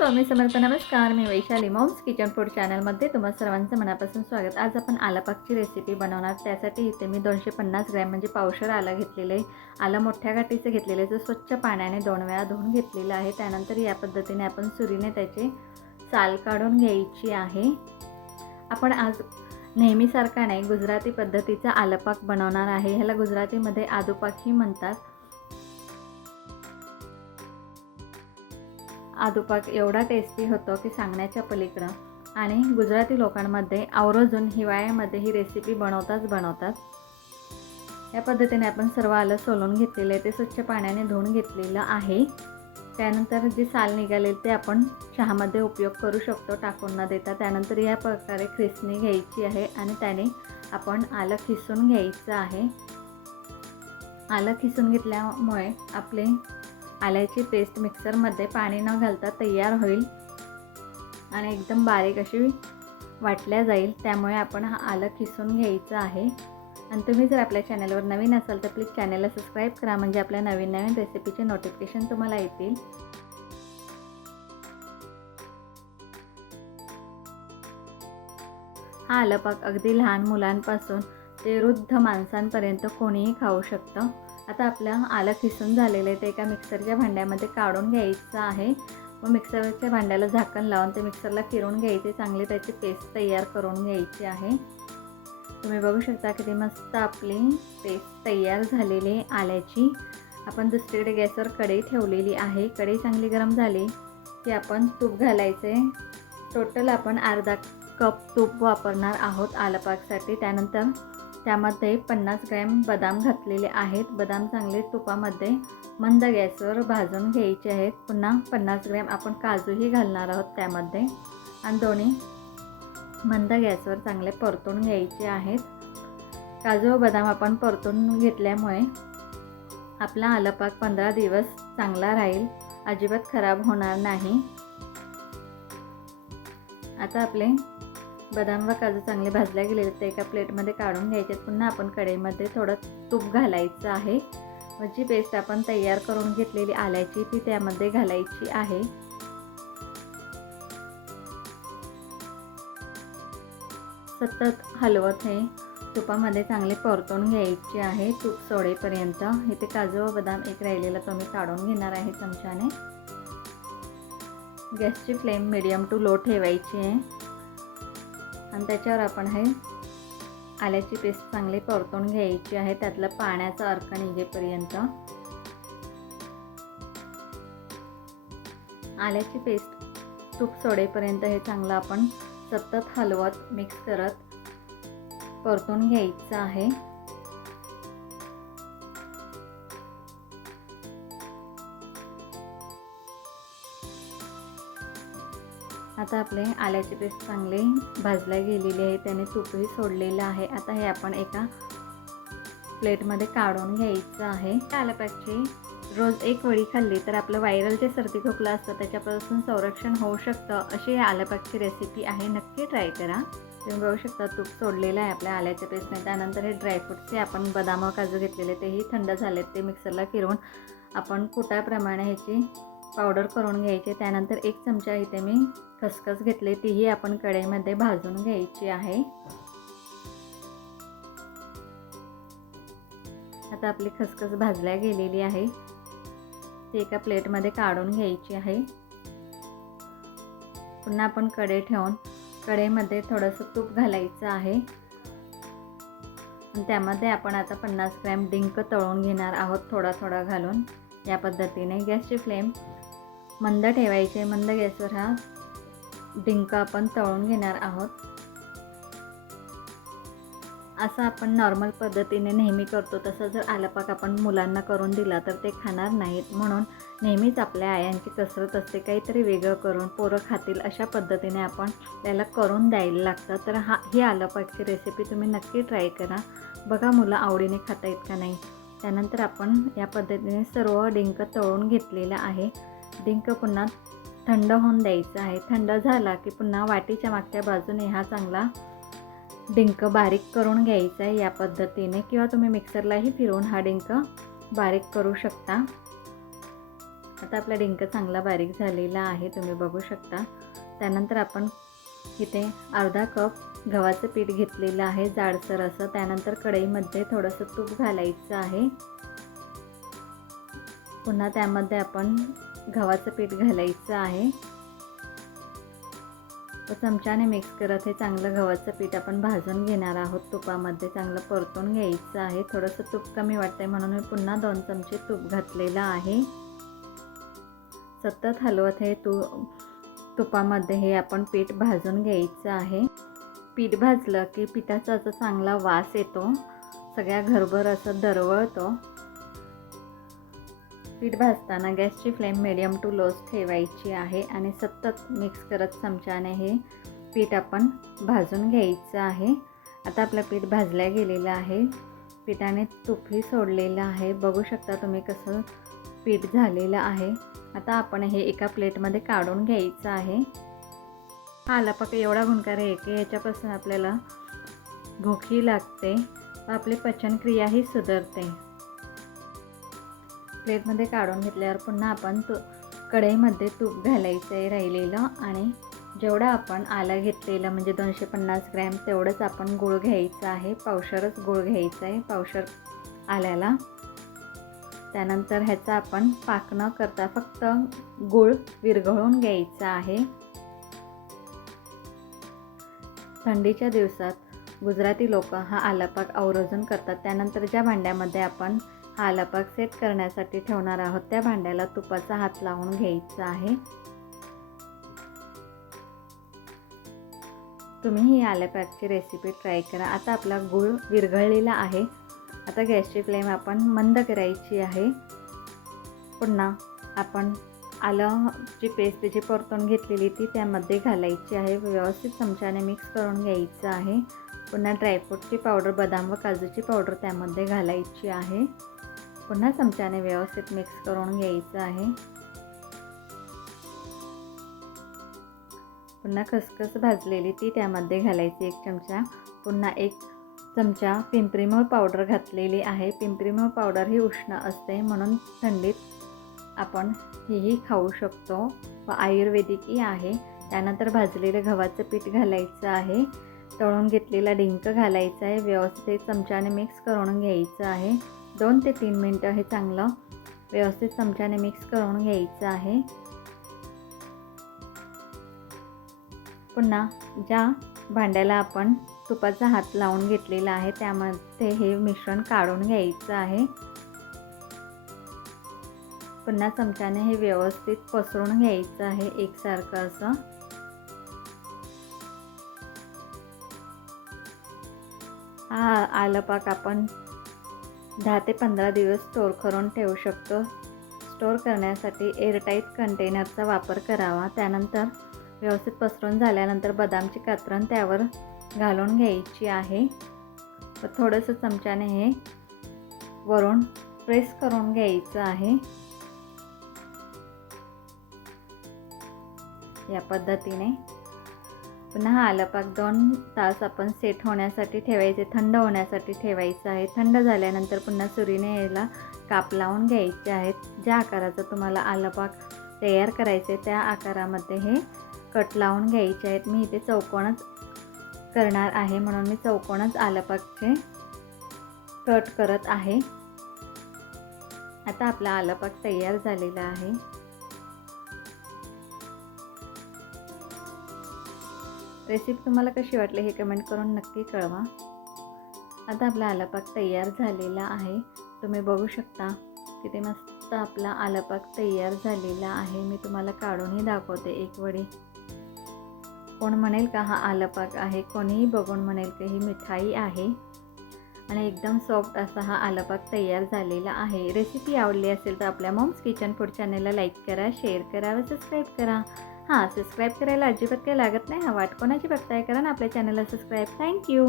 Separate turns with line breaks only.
स्वामी समर्थ नमस्कार. मी Vaishali moms kitchen food चॅनलमध्ये तुम्हा सर्वांचं मनापासून स्वागत. आज आपण आलापाकची रेसिपी बनवणार. त्यासाठी इथे मी दोनशे पन्नास ग्रॅम म्हणजे पावशर आलं घेतलेलं आहे. आलं मोठ्या गाठीचं घेतलेलं आहे. जो स्वच्छ पाण्याने दोन वेळा धुवून घेतलेलं आहे. त्यानंतर या पद्धतीने आपण सुरीने त्याचे साल काढून घ्यायची आहे. आपण आज नेहमीसारखा नाही गुजराती पद्धतीचा आलपाक बनवणार आहे. ह्याला गुजरातीमध्ये आदुपाकही म्हणतात. आदुपाक एवढा टेस्टी होतो की सांगण्याच्या पलीकडं. आणि गुजराती लोकांमध्ये आवर्जून हिवाळ्यामध्ये ही रेसिपी बनवताच बनवतात. या पद्धतीने आपण सर्व आलं सोलून घेतलेलं आहे ते स्वच्छ पाण्याने धुवून घेतलेलं आहे. त्यानंतर जे साल निघालेल ते आपण चहामध्ये उपयोग करू शकतो टाकून न देता. त्यानंतर या प्रकारे खिसणी घ्यायची आहे आणि त्याने आपण आलं खिसून घ्यायचं आहे. आलं खिसून घेतल्यामुळे आपले आल्याची पेस्ट मिक्सरमध्ये पाणी न घालता तयार होईल. आणि एकदम बारीक अशी वाटल्या जाईल. त्यामुळे आपण हा आलं खिसून घ्यायचं आहे. आणि तुम्ही जर आपल्या चॅनलवर नवीन असाल तर प्लीज चॅनलला सबस्क्राईब करा. म्हणजे आपल्या नवीन नवीन रेसिपीचे नोटिफिकेशन तुम्हाला येतील. हा आलं पाक अगदी लहान मुलांपासून ते वृद्ध माणसांपर्यंत कोणीही खाऊ शकतं. आता आपलं आलं किसून झालेलं आहे ते एका मिक्सरच्या भांड्यामध्ये काढून घ्यायचं आहे. मग मिक्सरच्या भांड्याला झाकण लावून ते मिक्सरला फिरून घ्यायचे चांगली त्याची पेस्ट तयार करून घ्यायची आहे. तुम्ही बघू शकता किती मस्त आपली पेस्ट तयार झालेली आहे आल्याची. आपण दुसरीकडे गॅसवर कढई ठेवलेली आहे. कढई चांगली गरम झाली की आपण तूप घालायचे. टोटल आपण अर्धा कप तूप वापरणार आहोत आलपाकसाठी त्यानंतर त्यामध्ये पन्नास ग्रॅम बदाम घातलेले आहेत. बदाम चांगले तुपामध्ये मंद गॅसवर भाजून घ्यायचे आहेत. पुन्हा पन्नास ग्रॅम आपण काजूही घालणार आहोत त्यामध्ये. आणि दोन्ही मंद गॅसवर चांगले परतून घ्यायचे आहेत. काजू बदाम आपण परतून घेतल्यामुळे आपला आलपाक पंधरा दिवस चांगला राहील. अजिबात खराब होणार नाही. आता आपले बदाम व काजू चांगले भाजल्या गेलेले ते एका प्लेटमध्ये काढून घ्यायचे. पुन्हा आपण कढईमध्ये थोडं तूप घालायचं आहे. व जी पेस्ट आपण तयार करून घेतलेली आल्याची ती त्यामध्ये घालायची आहे. सतत हलवत हे तुपामध्ये चांगले परतून घ्यायचे आहे. तूप सोडेपर्यंत. इथे काजू व बदाम एक राहिलेला तो मी काढून घेणार आहे चमच्याने. गॅसची फ्लेम मिडियम टू लो ठेवायची आहे. आणि त्याच्यावर आपण हे आल्याची पेस्ट चांगली परतून घ्यायची आहे. त्यातलं पाण्याचा अर्क निघेपर्यंत आल्याची पेस्ट तूप सोडेपर्यंत हे चांगलं आपण सतत हलवत मिक्स करत परतून घ्यायचं आहे. आता आपले आल्याची पेस्ट चांगले भाजल्या गेलेली आहे त्याने तूपही सोडलेलं आहे. आता हे आपण एका प्लेटमध्ये काढून घ्यायचं आहे. आल्यापाकची रोज एक वडी खाल्ली तर आपलं व्हायरल जे सर्दी खोकला असतं त्याच्यापासून संरक्षण होऊ शकतं अशी या आल्यापाकची रेसिपी आहे. नक्की ट्राय करा. तुम्ही बघू शकता तूप सोडलेलं आहे आपल्या आल्याच्या पेस्टने त्यानंतर हे ड्रायफ्रूट्सचे आपण बदाम काजू घेतलेले तेही थंड झालेत ते मिक्सरला फिरवून आपण कुटाप्रमाणे ह्याची पावडर करून घ्यायची. त्यानंतर एक चमचा इथे मी खसखस घेतली. तीही आपण कढईमध्ये भाजून घ्यायची आहे. आता आपली खसखस भाजल्या गेलेली आहे. ती एका प्लेटमध्ये काढून घ्यायची आहे. पुन्हा आपण कढई ठेवून कढईमध्ये थोडंसं तूप घालायचं आहे. त्यामध्ये आपण आता पन्नास ग्रॅम डिंक तळून घेणार आहोत थोडा थोडा घालून. या पद्धतीने गॅसची फ्लेम मंद ठेवायचे मंद गॅसवर हा डिंक आपण तळून घेणार आहोत. असं आपण नॉर्मल पद्धतीने नेहमी करतो तसं जर आलापाक आपण मुलांना करून दिला तर ते खाणार नाहीत. म्हणून नेहमीच आपल्या आयांची कसरत असते काहीतरी वेगळं करून पोरं खातील अशा पद्धतीने आपण त्याला करून द्यायला लागतं. तर हा ही आलापाकची रेसिपी तुम्ही नक्की ट्राय करा. बघा मुलं आवडीने खाता येत का नाही. त्यानंतर आपण या पद्धतीने सर्व डिंक तळून घेतलेलं आहे. डिंक पुन्हा थंड होऊन द्यायचं आहे. थंड झाला की पुन्हा वाटीच्या मागच्या बाजूने हा चांगला डिंक बारीक करून घ्यायचा आहे या पद्धतीने किंवा तुम्ही मिक्सरलाही फिरवून हा डिंक बारीक करू शकता. आता आपला डिंक चांगला बारीक झालेला आहे तुम्ही बघू शकता. त्यानंतर आपण इथे अर्धा कप गव्हाचं पीठ घेतलेलं आहे जाडसर असं. त्यानंतर कढईमध्ये थोडंसं तूप घालायचं आहे. पुन्हा त्यामध्ये आपण गव्हाचं पीठ घालायचं आहे. व चमच्याने मिक्स करत हे चांगलं गव्हाचं पीठ आपण भाजून घेणार आहोत. तुपामध्ये चांगलं परतून घ्यायचं आहे. थोडंसं तूप कमी वाटतंय म्हणून मी पुन्हा दोन चमचे तूप घातलेलं आहे. सतत हलवत हे तू तुपामध्ये हे आपण पीठ भाजून घ्यायचं आहे. पीठ भाजलं की पिठाचा असा चांगला वास येतो. सगळ्या घरभर असं दरवळतो. पीठ भाजताना गॅसची फ्लेम मिडियम टू लोच ठेवायची आहे आणि सतत मिक्स करत चमच्याने हे पीठ आपण भाजून घ्यायचं आहे. आता आपलं पीठ भाजल्या गेलेलं आहे. पिठाने तुपही सोडलेलं आहे. बघू शकता तुम्ही कसं पीठ झालेलं आहे. आता आपण हे एका प्लेटमध्ये काढून घ्यायचं आहे. हा आलापाक एवढा गुणकार आहे की याच्यापासून आपल्याला भूकही लागते. व आपली पचनक्रियाही सुधारते. प्लेटमध्ये काढून घेतल्यावर पुन्हा आपण तू कढईमध्ये तूप घालायचं आहे राहिलेलं आणि जेवढं आपण आलं घेतलेलं म्हणजे दोनशे पन्नास ग्रॅम तेवढंच आपण गूळ घ्यायचं आहे. पावशरच गूळ घ्यायचं आहे पावशर आल्याला. त्यानंतर ह्याचा आपण पाक न करता फक्त गूळ विरघळून घ्यायचा आहे. थंडीच्या दिवसात गुजराती लोक हा आलापाक आवर्जून करतात. त्यानंतर ज्या भांड्यामध्ये आपण हा आलापाक सेट करण्यासाठी ठेवणार आहोत. त्या भांड्याला तुपाचा हात लावून घ्यायचा आहे. तुम्ही ही आल्यापाकची रेसिपी ट्राय करा. आता आपला गूळ विरघळलेला आहे. आता गॅसची फ्लेम आपण मंद करायची आहे. पुन्हा आपण आलंची पेस्ट जी परतून घेतलेली ती त्यामध्ये घालायची आहे. व्यवस्थित चमच्याने मिक्स करून घ्यायचं आहे. पुन्हा ड्रायफ्रूटची पावडर बदाम व काजूची पावडर त्यामध्ये घालायची आहे. पुन्हा चमच्याने व्यवस्थित मिक्स करून घ्यायचं आहे. पुन्हा खसखस भाजलेली ती त्यामध्ये घालायची एक चमचा. पुन्हा एक चमचा पिंपरीमळ पावडर घातलेली आहे. पिंपरीमळ पावडर ही उष्ण असते म्हणून थंडीत आपण हेही खाऊ शकतो. व आयुर्वेदिकही आहे. त्यानंतर भाजलेलं गव्हाचं पीठ घालायचं आहे. तळून घेतलेला डिंक घालायचा आहे. व्यवस्थित चमच्याने मिक्स करून घ्यायचं आहे. दोन ते तीन मिनटं हे चांगलं व्यवस्थित चमच्याने मिक्स करून घ्यायचं आहे. पुन्हा ज्या भांड्याला आपण तुपाचा हात लावून घेतलेला आहे त्यामध्ये हे मिश्रण काढून घ्यायचं आहे. पुन्हा चमच्याने हे व्यवस्थित पसरून घ्यायचं आहे एकसारखं असं. हा आलं पाक आपण दहा ते पंधरा दिवस स्टोर करून ठेवू शकतो. स्टोर करण्यासाठी एअरटाईट कंटेनरचा वापर करावा. त्यानंतर व्यवस्थित पसरून झाल्यानंतर बदामची कातरण त्यावर घालून घ्यायची आहे. व थोडंसं चमच्याने हे वरून प्रेस करून घ्यायचं आहे. या पद्धतीने. पुन्हा हा आलपाक दोन तास आपण सेट होण्यासाठी ठेवायचे थंड होण्यासाठी ठेवायचं आहे. थंड झाल्यानंतर पुन्हा सुरीने याला काप लावून घ्यायचे आहेत. ज्या आकाराचा तुम्हाला आलपाक तयार करायचे त्या आकारामध्ये हे कट लावून घ्यायचे आहेत. मी इथे चौकोनच करणार आहे म्हणून मी चौकोनच आलपाकचे कट करत आहे. आता आपला आलपाक तयार झालेला आहे. रेसिपी तुम्हाला कशी वाटली हे कमेंट करून नक्की कळवा. आता आपला आलापाक तयार झालेला आहे. तुम्ही बघू शकता किती मस्त आपला आलापाक तयार झालेला आहे. मी तुम्हाला काढूनही दाखवते एक वडी. कोण म्हणेल का हा आलापाक आहे? कोणीही बघून म्हणेल की ही मिठाई आहे. आणि एकदम सॉफ्ट असा हा आलापाक तयार झालेला आहे. रेसिपी आवडली असेल तर आपल्या मॉम्स किचन फूड चॅनलला लाईक करा शेअर करा व सबस्क्राईब करा. हां सबस्क्राईब करायला अजिबात काही लागत नाही. हा वाट कोणाची बघताय? करा ना आपल्या चॅनलला सबस्क्राईब थँक्यू